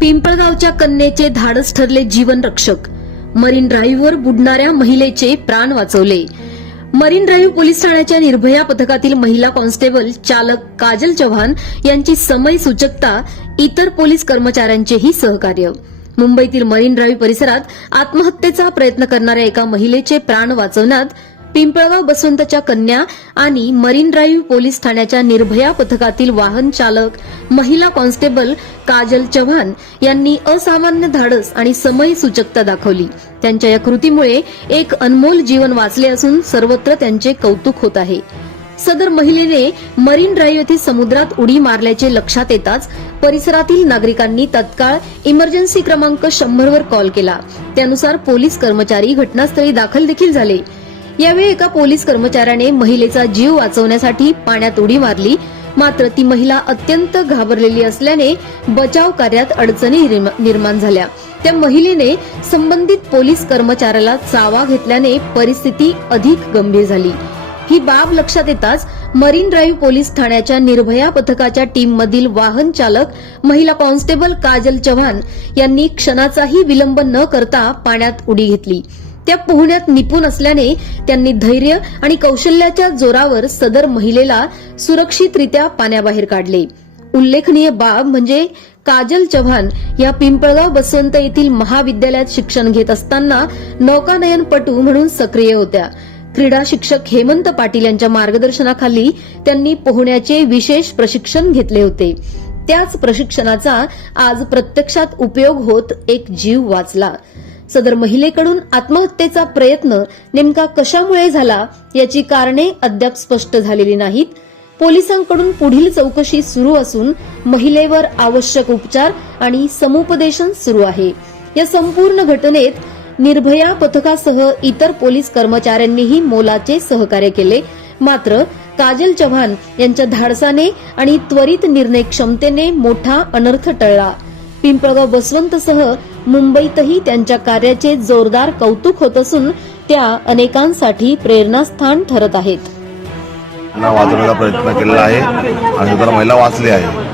पिंपळगावच्या कन्येचे धाडस ठरले जीवन रक्षक मरीन ड्राईव्हवर बुडणाऱ्या महिलेचे प्राण वाचवले. मरीन ड्राईव्ह पोलीस ठाण्याच्या निर्भया पथकातील महिला कॉन्स्टेबल चालक काजल चव्हाण यांची समय सूचकता इतर पोलीस कर्मचाऱ्यांचेही सहकार्य. मुंबईतील मरीन ड्राईव्ह परिसरात आत्महत्येचा प्रयत्न करणाऱ्या एका महिलेचे प्राण वाचवण्यात पिंपळगाव बसवंतच्या कन्या आणि मरीन ड्राईव्ह पोलीस ठाण्याच्या निर्भया पथकातील वाहन चालक महिला कॉन्स्टेबल काजल चव्हाण यांनी असामान्य धाडस आणि समय सूचकता दाखवली. त्यांच्या या कृतीमुळे एक अनमोल जीवन वाचले असून सर्वत्र त्यांचे कौतुक होत आहे. सदर महिलेने मरीन ड्राईव्ह येथे समुद्रात उडी मारल्याचे लक्षात येताच परिसरातील नागरिकांनी तत्काळ इमर्जन्सी क्रमांक शंभरवर कॉल केला. त्यानुसार पोलीस कर्मचारी घटनास्थळी दाखल देखील झाले. यावेळी एका पोलीस कर्मचाऱ्याने महिलेचा जीव वाचवण्यासाठी पाण्यात उडी मारली. मात्र ती महिला अत्यंत घाबरलेली असल्याने बचाव कार्यात अडचणी निर्माण झाल्या. त्या महिलेने संबंधित पोलीस कर्मचाऱ्याला चावा घेतल्याने परिस्थिती अधिक गंभीर झाली. ही बाब लक्षात येताच मरीन ड्राईव्ह पोलीस ठाण्याच्या निर्भया पथकाच्या टीममधील वाहन चालक महिला कॉन्स्टेबल काजल चव्हाण यांनी क्षणाचाही विलंब न करता पाण्यात उडी घेतली. त्या पोहण्यात निपुण असल्याने त्यांनी धैर्य आणि कौशल्याच्या जोरावर सदर महिलेला सुरक्षितरित्या पाण्याबाहेर काढले. उल्लेखनीय बाब म्हणजे काजल चव्हाण या पिंपळगाव बसवंत येथील महाविद्यालयात शिक्षण घेत असताना नौकानयनपटू म्हणून सक्रिय होत्या. क्रीडा शिक्षक हेमंत पाटील यांच्या मार्गदर्शनाखाली त्यांनी पोहण्याचे विशेष प्रशिक्षण घेतले होते. त्याच प्रशिक्षणाचा आज प्रत्यक्षात उपयोग होत एक जीव वाचला. सदर महिलेकडून आत्महत्येचा प्रयत्न नेमका कशामुळे झाला याची कारणे अद्याप स्पष्ट झालेली नाहीत. पोलिसांकडून पुढील चौकशी सुरू असून महिलेवर आवश्यक उपचार आणि समुपदेशन सुरू आहे. या संपूर्ण घटनेत निर्भया पथकासह इतर पोलीस कर्मचाऱ्यांनीही मोलाचे सहकार्य केले. मात्र काजल चव्हाण यांच्या धाडसाने आणि त्वरित निर्णय क्षमतेने मोठा अनर्थ टळला. पिंपळगाव बसवंतसह मुंबईतही त्यांच्या कार्याचे जोरदार कौतुक होत असून त्या अनेकांसाठी प्रेरणास्थान ठरत आहेत. वाचवण्याचा प्रयत्न केलेला आहे आणि महिला वाचली आहे.